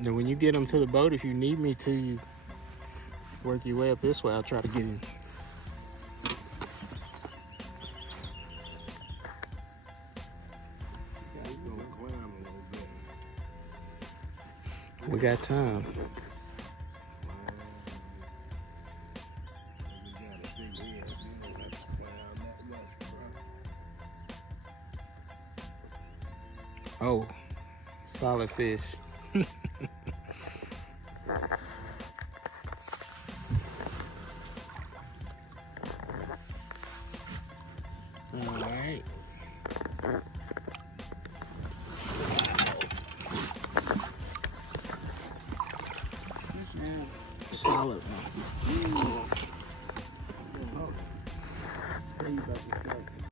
Then when you get them to the boat, if you need me to, you work your way up this way. I'll try to get him. We got time. Oh, solid fish. All right. Solid one.